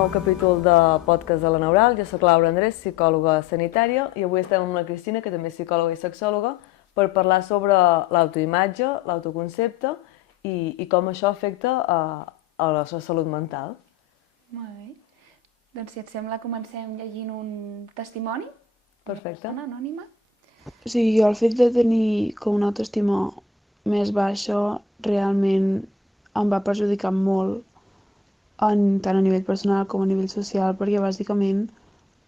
nou capítol de podcast de la Neural. Jo sóc Laura Andrés, psicòloga sanitària, i avui estem amb la Cristina, que també és psicòloga i sexòloga, per parlar sobre l'autoimatge, l'autoconcepte i com això afecta a la nostra salut mental. Molt bé. Doncs si et sembla comencem llegint un testimoni d'una persona anònima. Sí, jo el fet de tenir com una autoestima més baixa realment em va perjudicar molt tant a nivell personal com a nivell social, perquè bàsicament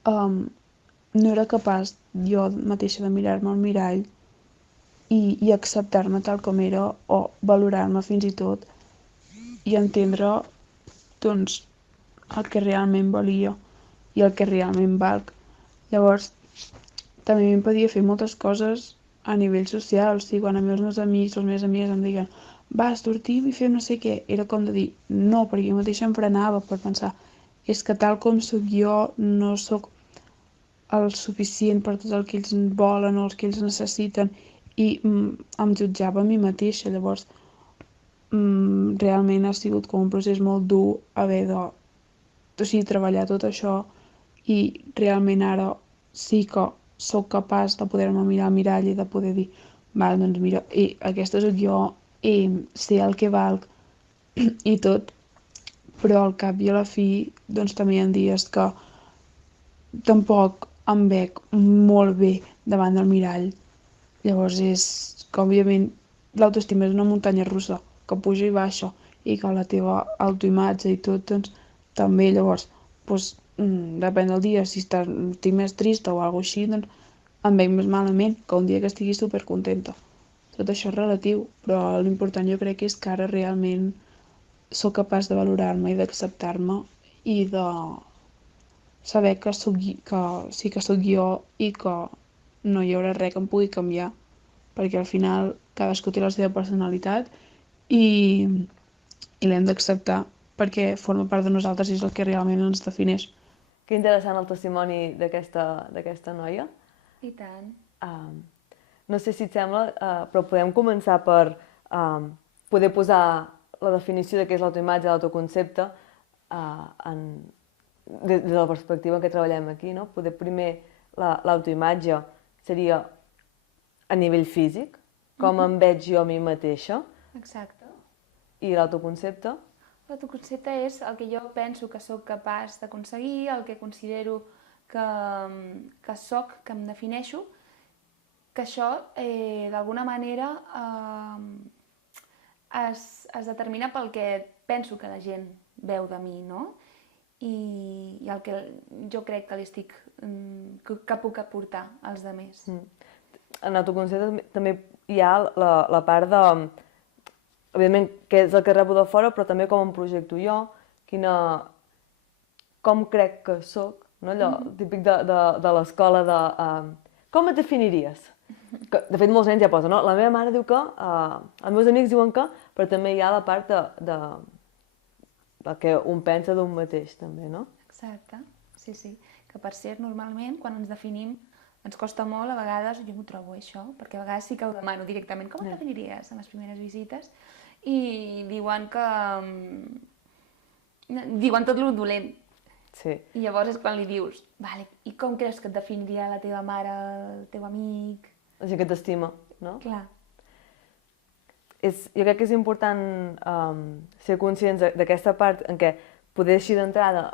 no era capaç jo mateixa de mirar-me al mirall i acceptar-me tal com era o valorar-me fins i tot i entendre doncs el que realment valia i el que realment valc. Llavors, també m'impedia fer moltes coses a nivell social. O sigui, quan els meus amics o les meves amigues em diuen va, sortim i fem no sé què, era com de dir no, perquè jo mateixa em frenava per pensar és que tal com sóc jo no sóc el suficient per tot el que ells volen o el que ells necessiten i em jutjava a mi mateixa. Llavors realment ha sigut com un procés molt dur haver de treballar tot això i realment ara sí que sóc capaç de poder-me mirar al mirall i de poder dir val, doncs mira, aquesta sóc jo i sé el que valc i tot, però al cap i a la fi doncs també hi ha dies que tampoc em veig molt bé davant del mirall. Llavors és que òbviament l'autoestima és una muntanya russa que puja i baixa i que la teva autoimatge i tot doncs també. Llavors doncs, depèn del dia, si estic més trista o alguna així, doncs em veig més malament que un dia que estigui supercontenta. Tot això és relatiu, però l'important jo crec és que ara realment sóc capaç de valorar-me i d'acceptar-me i de saber que sí que sóc jo i que no hi haurà res que em pugui canviar, perquè al final cadascú té la seva personalitat i l'hem d'acceptar perquè forma part de nosaltres i és el que realment ens defineix. Que interessant el testimoni d'aquesta noia. I tant. No sé si et sembla, però podem començar per poder posar la definició de què és l'autoimatge, l'autoconcepte, des de la perspectiva en què treballem aquí, no? Poder primer l'autoimatge seria a nivell físic, com em veig jo a mi mateixa. Exacte. I l'autoconcepte? L'autoconcepte és el que jo penso que sóc capaç d'aconseguir, el que considero que sóc, que em defineixo, que això d'alguna manera es determina pel que penso que la gent veu de mi, no? I el que jo crec que puc aportar als altres. En l'autoconcepte també hi ha la part de, evidentment, què és el que rebo de fora, però també com em projecto jo, com crec que sóc, no? Allò típic de l'escola de com et definiries? Que, de fet, molts nens ja posen, no? La meva mare diu que, els meus amics diuen que, però també hi ha la part del que un pensa d'un mateix, també, no? Exacte, sí. Que per cert, normalment, quan ens definim, ens costa molt, a vegades, jo m'ho trobo això, perquè a vegades sí que ho demano directament, com et definiries en les primeres visites? I diuen que... diuen tot lo dolent. Sí. I llavors és quan li dius, vale, i com creus que et definiria la teva mare, el teu amic? La gent que t'estima, no? Clar. Jo crec que és important ser conscients d'aquesta part en què poder així d'entrada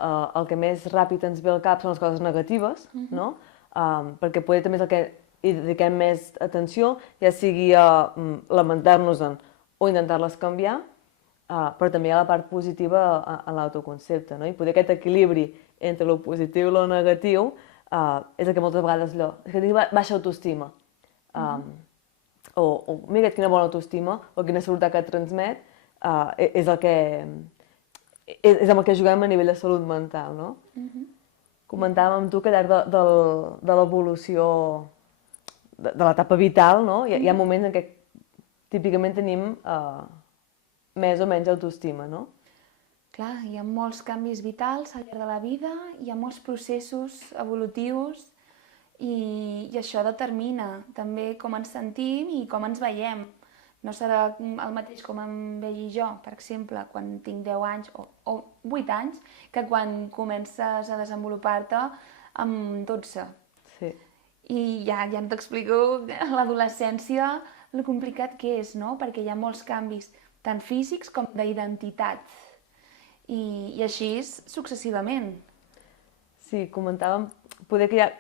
el que més ràpid ens ve al cap són les coses negatives, no? Perquè poder també és el que hi dediquem més atenció, ja sigui a lamentar-nos-en o intentar-les canviar, però també hi ha la part positiva en l'autoconcepte, no? I poder aquest equilibri entre el positiu i el negatiu és el que moltes vegades és que tinc baixa autoestima. O mira quina bona autoestima o quina seguretat que et transmet és amb el que juguem a nivell de salut mental, no? Comentàvem amb tu que al llarg de l'evolució de l'etapa vital, no? Hi ha moments en què típicament tenim més o menys autoestima, no? Clar, hi ha molts canvis vitals al llarg de la vida, hi ha molts processos evolutius i això determina també com ens sentim i com ens veiem. No serà el mateix com em vegi jo, per exemple, quan tinc 10 anys o 8 anys, que quan comences a desenvolupar-te amb 12. Sí. I ja no t'explico l'adolescència, lo complicat que és, no? Perquè hi ha molts canvis, tant físics com d'identitat. I així successivament. Sí, comentàvem, poder que hi ha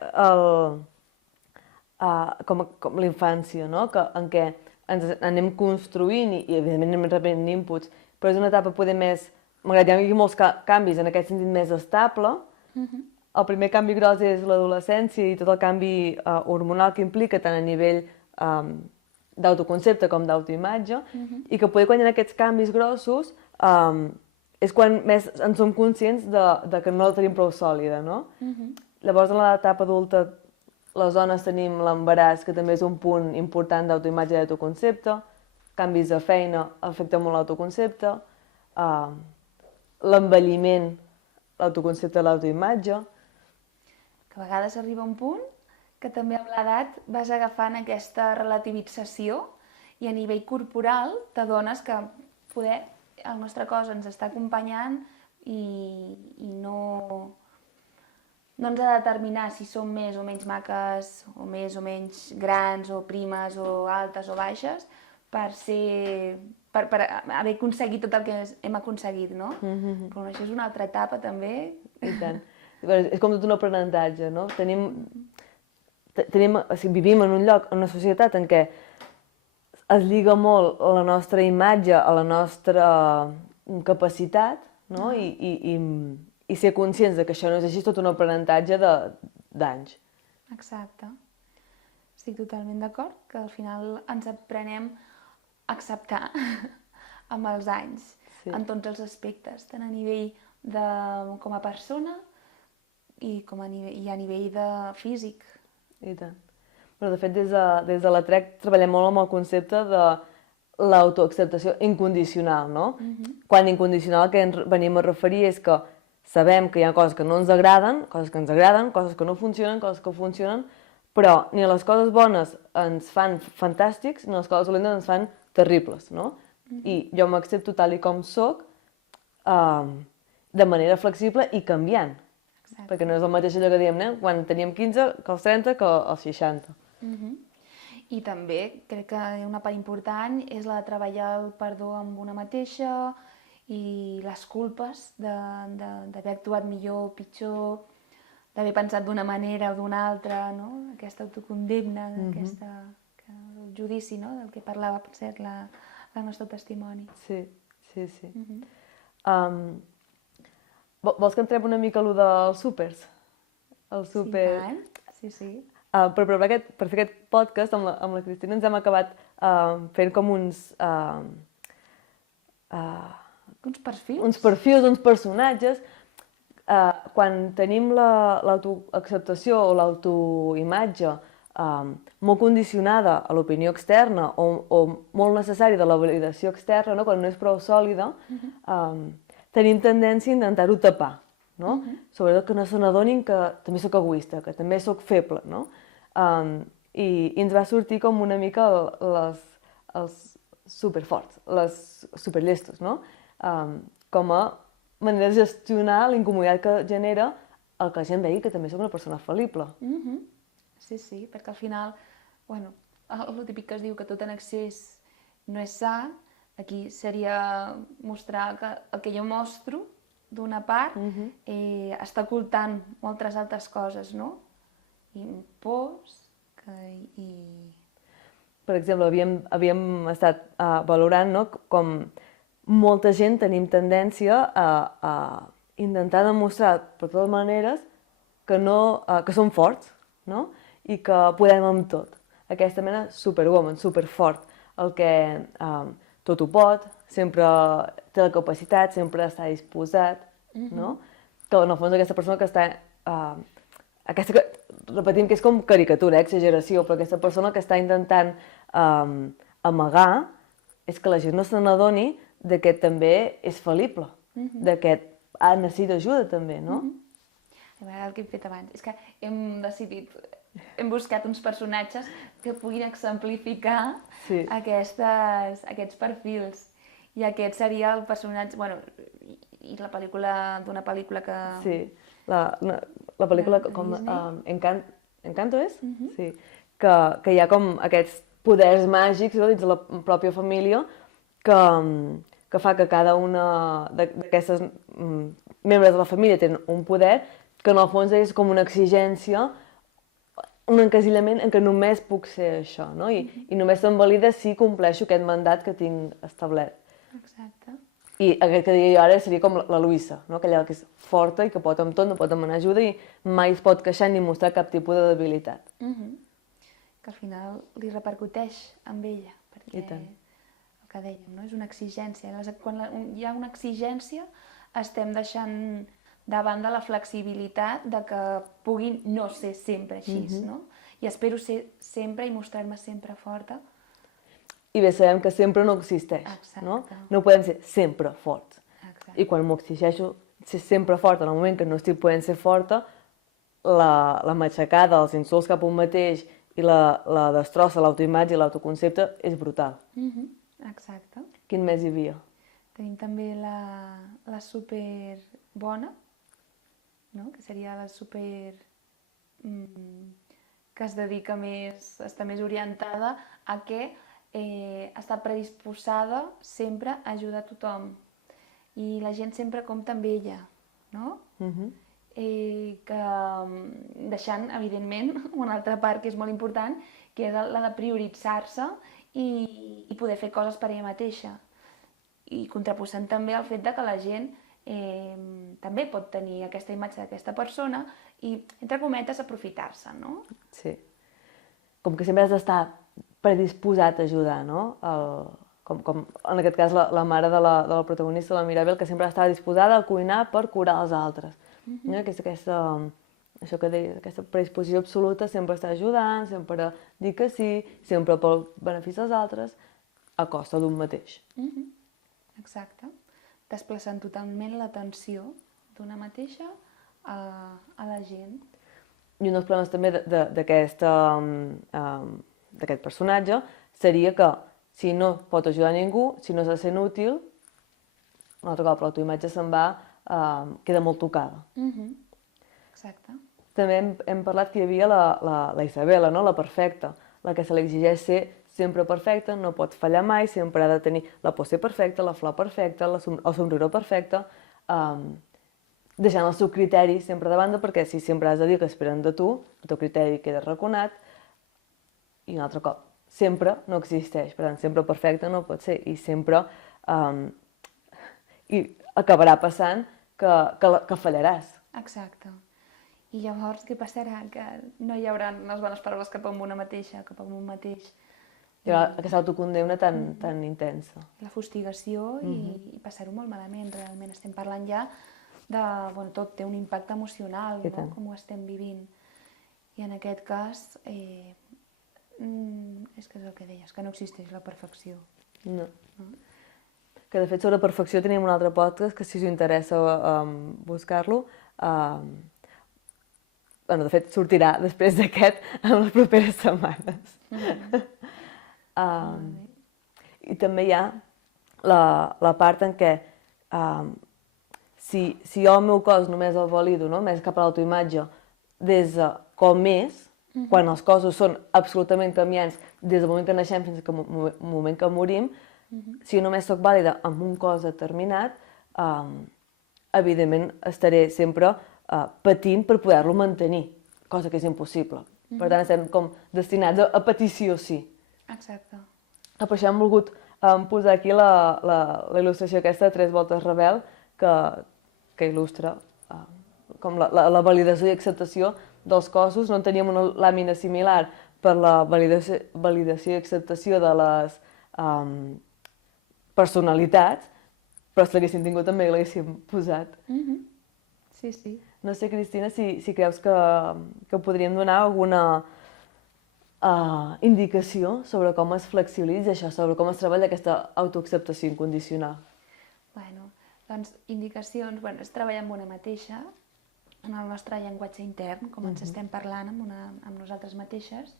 com la infància, no? En què ens anem construint i evidentment anem rebent inputs, però és una etapa poder més, malgrat hi ha molts canvis en aquest sentit més estable, el primer canvi gros és l'adolescència i tot el canvi hormonal que implica tant a nivell d'autoconcepte com d'autoimatge, i que poder quan hi ha aquests canvis grossos és quan més en som conscients de que no la tenim prou sòlida, no? Llavors, en l'etapa adulta, les dones tenim l'embaràs, que també és un punt important d'autoimatge i d'autoconcepte, canvis de feina afecten molt l'autoconcepte, l'envelliment, l'autoconcepte i l'autoimatge. Que a vegades arriba un punt que també amb l'edat vas agafant aquesta relativització i a nivell corporal t'adones que poder el nostre cos ens està acompanyant i no ens ha de determinar si som més o menys maques, o més o menys grans, o primes, o altes o baixes, per haver aconseguit tot el que hem aconseguit, no? Però això és una altra etapa, també. I tant. És com tot un aprenentatge, no? Vivim en un lloc, en una societat en què es lliga molt la nostra imatge a la nostra capacitat, no? I ser conscients que això no és així és tot un aprenentatge d'anys. Exacte. Estic totalment d'acord que al final ens aprenem a acceptar amb els anys, en tots els aspectes, tant a nivell com a persona i a nivell de físic. I tant. Però de fet, des de la TREC treballem molt amb el concepte de l'autoacceptació incondicional, no? Quan incondicional el que ens venim a referir és que sabem que hi ha coses que no ens agraden, coses que ens agraden, coses que no funcionen, coses que funcionen, però ni les coses bones ens fan fantàstics, ni les coses dolentes ens fan terribles, no? I jo m'accepto tal i com soc, de manera flexible i canviant. Perquè no és el mateix allò que diem, quan teníem 15 que els 30 que els 60. I també crec que una part important és la de treballar el perdó amb una mateixa i les culpes d'haver actuat millor o pitjor, d'haver pensat d'una manera o d'una altra, no? Aquesta autocondemna, el judici, no? Del que parlava, per cert, el nostre testimoni. Sí. Vols que entrem una mica a allò dels súpers? Sí. Per fer aquest podcast amb la Cristina ens hem acabat fent com uns perfils? Uns perfils, uns personatges. Quan tenim l'autoacceptació o l'autoimatge molt condicionada a l'opinió externa o molt necessària de la validació externa, quan no és prou sòlida, tenim tendència a intentar-ho tapar. Sobretot que no se n'adonin que també sóc egoista, que també sóc feble. I ens va sortir com una mica els superforts, les superllestos, com a manera de gestionar la incomoditat que genera el que la gent vegi que també soc una persona fal·lible. Sí, perquè al final, el típic que es diu que tot en excés no és sa, aquí seria mostrar que el que jo mostro d'una part està ocultant moltes altres coses, no? I pors i... Per exemple, havíem estat valorant com molta gent tenim tendència a intentar demostrar per totes maneres que som forts, no? I que podem amb tot. Aquesta mena superwoman, superfort, el que tot ho pot, sempre té la capacitat, sempre està disposat, no? Que en el fons aquesta persona que està... Repetim que és com caricatura, exageració, però aquesta persona que està intentant amagar és que la gent no se n'adoni que també és fal·lible, que necessita ajuda també, no? A veure, el que hem fet abans. És que hem decidit hem buscat uns personatges que puguin exemplificar Sí. aquests perfils. I aquest seria el personatge... Bueno, i la pel·lícula, d'una pel·lícula que... Sí, la pel·lícula De com Disney. Encanto és? Sí, que hi ha com aquests poders màgics dins de la pròpia família que fa que cada una d'aquestes membres de la família tenen un poder que en el fons és com una exigència, un encasillament en què només puc ser això, no? I només se'm valida si compleixo aquest mandat que tinc establert. Exacte. I aquest que deia jo ara seria com la Luisa, no? Aquella que és forta i que pot amb tot, no pot demanar ajuda i mai es pot queixar ni mostrar cap tipus de debilitat. Que al final li repercuteix amb ella, perquè I tant. el que dèiem, no? És una exigència. Quan hi ha una exigència estem deixant de banda la flexibilitat de que puguin no ser sempre així, no? I espero ser sempre i mostrar-me sempre forta. I bé, sabem que sempre no existeix, no? No podem ser sempre forts. Exacte. I quan m'ho exigeixo ser sempre forta, en el moment que no estic podent ser forta, la matxacada, els insults cap a un mateix i la destrossa, l'autoimatge i l'autoconcepte és brutal. Exacte. Quin més hi havia? Tenim també la super bona, no? Que seria la super... que es dedica més, està més orientada a que està predisposada sempre a ajudar a tothom. I la gent sempre compta amb ella, no? Que deixant, evidentment, una altra part que és molt important, que és la de prioritzar-se i poder fer coses per ella mateixa. I contraposant també el fet de que la gent també pot tenir aquesta imatge d'aquesta persona i, entre cometes, aprofitar-se, no? Sí. Com que sempre has d'estar predisposat a ajudar, no? Com en aquest cas la mare de la protagonista, la Mirabel, que sempre estava disposada a cuinar per curar els altres. No? Això que deies, aquesta predisposició absoluta, sempre està ajudant, sempre dir que sí, sempre pel benefici dels altres, a costa d'un mateix. Exacte. Desplaçant totalment l'atenció d'una mateixa a la gent. I un dels problemes també d'aquest personatge seria que si no pot ajudar ningú, si no se sent útil, un altre cop l'autoimatge se'n va, queda molt tocada. Exacte. També hem parlat que hi havia la Isabela, no? La perfecta, la que se li exigeix ser sempre perfecta, no pot fallar mai, sempre ha de tenir la pose perfecta, la flor perfecta, el somriure perfecte, deixant el seu criteri sempre de banda, perquè si sempre has de dir que esperen de tu, el teu criteri queda raconat, i un altre cop, sempre no existeix, per tant, sempre perfecte no pot ser, i sempre i acabarà passant que fallaràs. Exacte. I llavors què passarà? Que no hi haurà les bones paraules cap a una mateixa, cap a un mateix. Hi haurà aquesta autocondemna tan intensa. La fustigació i passar-ho molt malament, realment. Estem parlant ja de... Bueno, tot té un impacte emocional, no? Com ho estem vivint. I en aquest cas, és que és el que deies, que no existeix la perfecció. No. Que de fet sobre perfecció tenim un altre podcast que si us interessa buscar-lo, bueno, de fet sortirà després d'aquest en les properes setmanes. I també hi ha la part en què si jo el meu cos només el valido, no? Més cap a l'autoimatge, des de com és, quan els cossos són absolutament canviants des del moment que naixem fins al moment que morim, si jo només soc vàlida amb un cos determinat, evidentment estaré sempre patint per poder-lo mantenir, cosa que és impossible. Per tant, estem com destinats a patir sí. Exacte. Per això hem volgut posar aquí la il·lustració aquesta de 3 voltes rebel que il·lustra com la validació i acceptació dels cossos. No teníem una làmina similar per la validació i acceptació de les personalitats, però si l'haguéssim tingut també l'haguéssim posat. Sí, sí. No sé, Cristina, si creus que podríem donar alguna indicació sobre com es flexibilitza això, sobre com es treballa aquesta autoacceptació incondicional. Bueno, doncs indicacions, és treballar amb una mateixa, en el nostre llenguatge intern, com ens estem parlant amb nosaltres mateixes,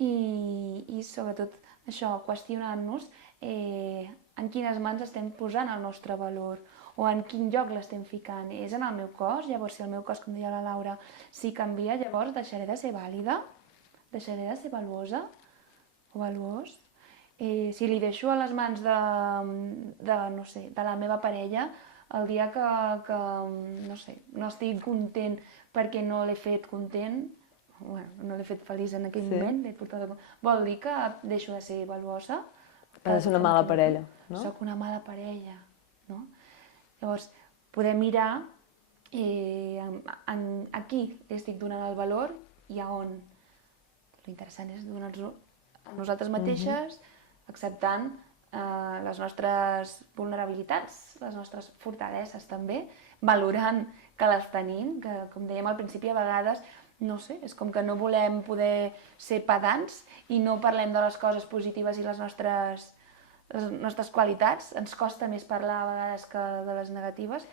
i sobretot això, qüestionant-nos en quines mans estem posant el nostre valor o en quin lloc l'estem ficant. És en el meu cos? Llavors, si el meu cos, com deia la Laura, si canvia, llavors deixaré de ser vàlida? Deixaré de ser valuosa o valuós? Si li deixo a les mans no sé, de la meva parella, el dia que no sé, no estic content perquè no l'he fet content, no l'he fet feliç en aquell moment, vol dir que deixo de ser valuosa? Ha de ser una mala parella, no? Soc una mala parella, no? Llavors, podem mirar a qui estic donant el valor i a on. L'interessant és donar-nos a nosaltres mateixes, acceptant les nostres vulnerabilitats, les nostres fortaleses també, valorant que les tenim, que com dèiem al principi a vegades, no sé, és com que no volem poder ser pedants i no parlem de les coses positives i les nostres qualitats, ens costa més parlar a vegades que de les negatives,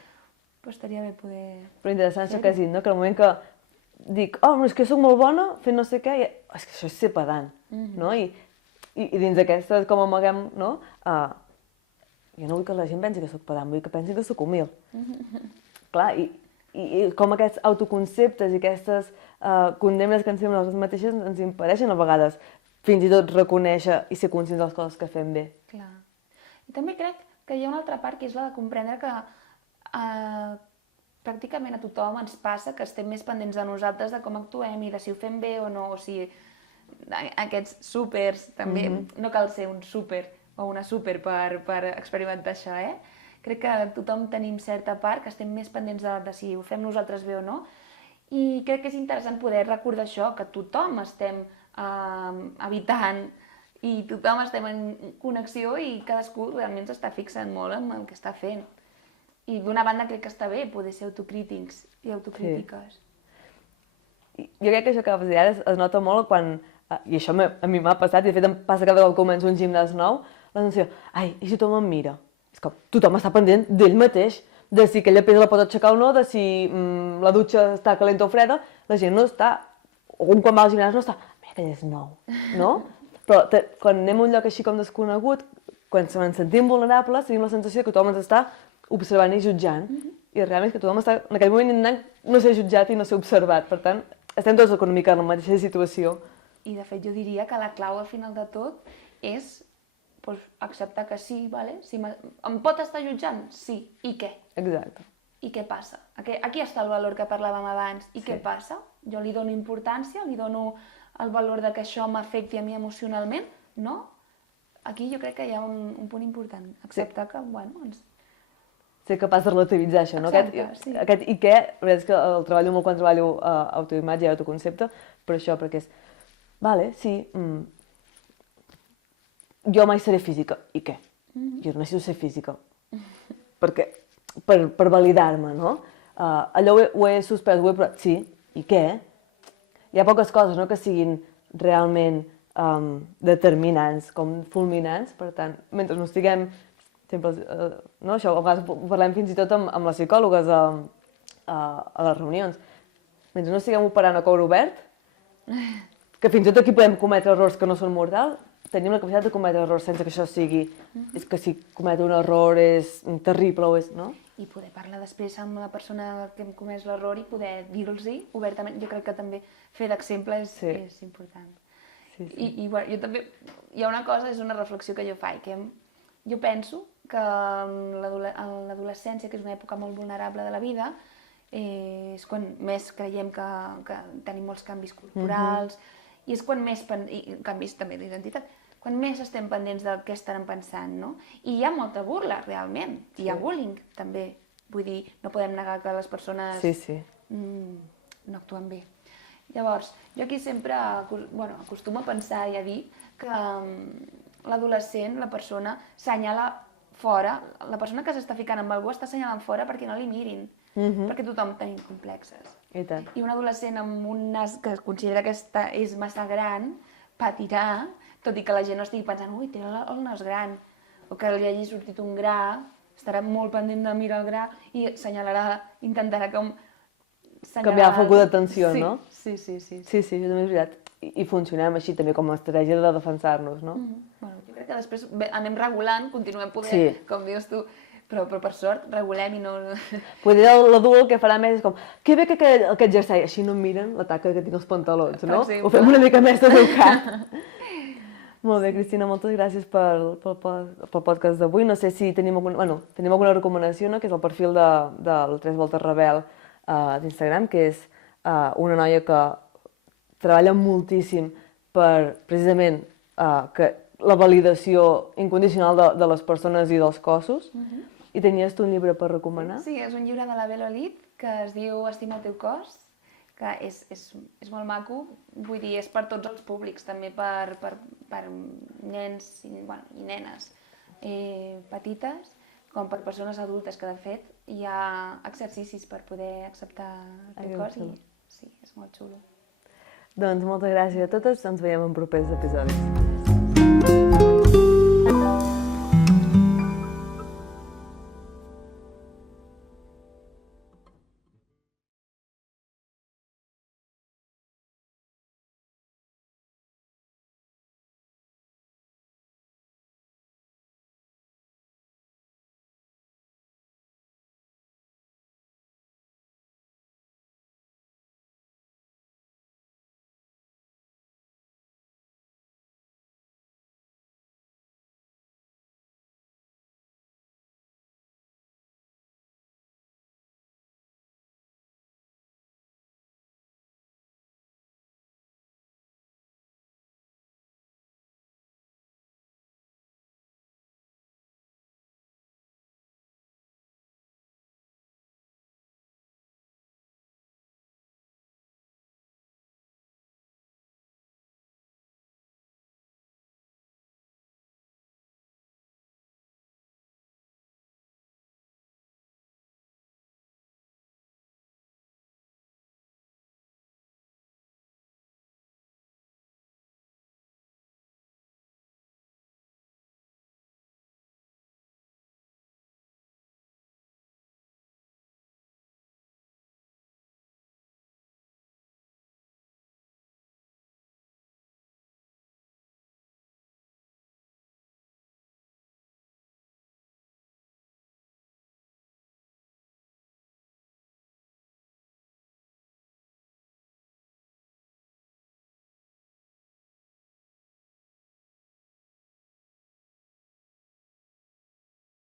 però estaria bé poder... Però interessant això que has dit, no? Que al moment que dic, és que soc molt bona fent no sé què, és que això és ser pedant, no? I dins d'aquesta, com amaguem, no? Jo no vull que la gent pensi que soc pedant, vull que pensi que soc humil. Clar, i com aquests autoconceptes i aquestes condemnes que ens fem nosaltres mateixes ens impedeixen a vegades fins i tot reconèixer i ser conscients de les coses que fem bé. Clar. I també crec que hi ha una altra part que és la de comprendre que pràcticament a tothom ens passa que estem més pendents de nosaltres, de com actuem i de si ho fem bé o no, o si aquests súpers, també no cal ser un súper o una súper per experimentar això, Crec que tothom tenim certa part que estem més pendents de si ho fem nosaltres bé o no, i crec que és interessant poder recordar això, que tothom estem habitant i tothom estem en connexió i cadascú realment s'està fixant molt en el que està fent. I d'una banda crec que està bé poder ser autocrítics i autocrítiques. Sí. Jo crec que això que vas dir ara es nota molt quan, i això a mi m'ha passat, i de fet em passa cada vegada que començo un gimnàs nou, la sensació, i si tothom em mira? És que tothom està pendent d'ell mateix, de si aquella pedra la pot aixecar o no, de si la dutxa està calenta o freda, la gent no està, o un quan va al gimnàs no està, mira que és nou, no? Però quan anem a un lloc així com desconegut, quan ens sentim vulnerables, tenim la sensació que tothom ens està observant i jutjant, i realment és que tothom està en aquell moment intentant no ser jutjat i no ser observat, per tant, estem tots una mica en la mateixa situació. I de fet jo diria que la clau al final de tot és acceptar que sí, vale? Si em pot estar jutjant? Sí. I què? Exacte. I què passa? Aquí està el valor que parlàvem abans. I què passa? Jo li dono importància, li dono el valor de que això m'afecti a mi emocionalment? No? Aquí jo crec que hi ha un punt important. Acceptar que, ser capaç de relativitzar això, no? Exacte, sí. Aquest i què, la veritat és que el treballo molt quan treballo autoimatge i autoconcepte, per això, perquè és, sí, jo mai seré física, i què? Jo no necessito ser física, perquè, per validar-me, no? Allò ho he suspès, ho he provat, sí, i què? Hi ha poques coses, no?, que siguin realment determinants, com fulminants, per tant, mentre no estiguem, sempre, no, això a vegades ho parlem fins i tot amb les psicòlogues a les reunions, mentre no estiguem operant a cor obert, que fins i tot aquí podem cometre errors que no són mortals, tenim la capacitat de cometre errors sense que això sigui, és que si cometre un error és terrible o és, no? I poder parlar després amb la persona que hem comès l'error i poder dir-los-hi obertament. Jo crec que també fer d'exemple és important. Sí. I jo també, hi ha una cosa, és una reflexió que jo faig, que jo penso que en l'adolescència, que és una època molt vulnerable de la vida, és quan més creiem que tenim molts canvis corporals, i és quan més, i canvis també d'identitat, quan més estem pendents de què estaran pensant, no? I hi ha molta burla, realment, hi ha bullying, també. Vull dir, no podem negar que les persones no actuen bé. Llavors, jo aquí sempre acostumo a pensar i a dir que l'adolescent, la persona, assenyala fora, la persona que s'està ficant amb algú està assenyalant fora perquè no li mirin, perquè tothom tenim complexes. I tant. I un adolescent amb un nas que es considera que és massa gran patirà, tot i que la gent no estigui pensant ui, té el nas gran, o que li hagi sortit un gra, estarà molt pendent de mirar el gra i assenyalarà, intentarà com canviar el focus d'atenció, sí, no? Sí. Sí, això també és veritat. I funcionem així també com a estratègia de defensar-nos, no? Bueno, jo crec que després anem regulant, continuem poder, Sí. com dius tu, però per sort regulem i no... Potser l'adult el que farà més és com que bé que aquest jersei, així no em miren la taca que tinc als pantalons, no? Ho fem una mica més educat. Molt bé, Cristina, moltes gràcies pel podcast d'avui. No sé si tenim alguna recomanació, no? Que és el perfil del 3 Voltes Rebel d'Instagram, que és una noia que treballa moltíssim per, precisament, que la validació incondicional de les persones i dels cossos. I tenies tu un llibre per recomanar? Sí, és un llibre de la Belo Lid que es diu Estima el teu cos, que és molt maco, vull dir, és per tots els públics, també per nens i nenes petites, com per persones adultes, que de fet hi ha exercicis per poder acceptar el teu cos i sí, és molt xulo. Doncs moltes gràcies a totes, ens veiem en propers episodis.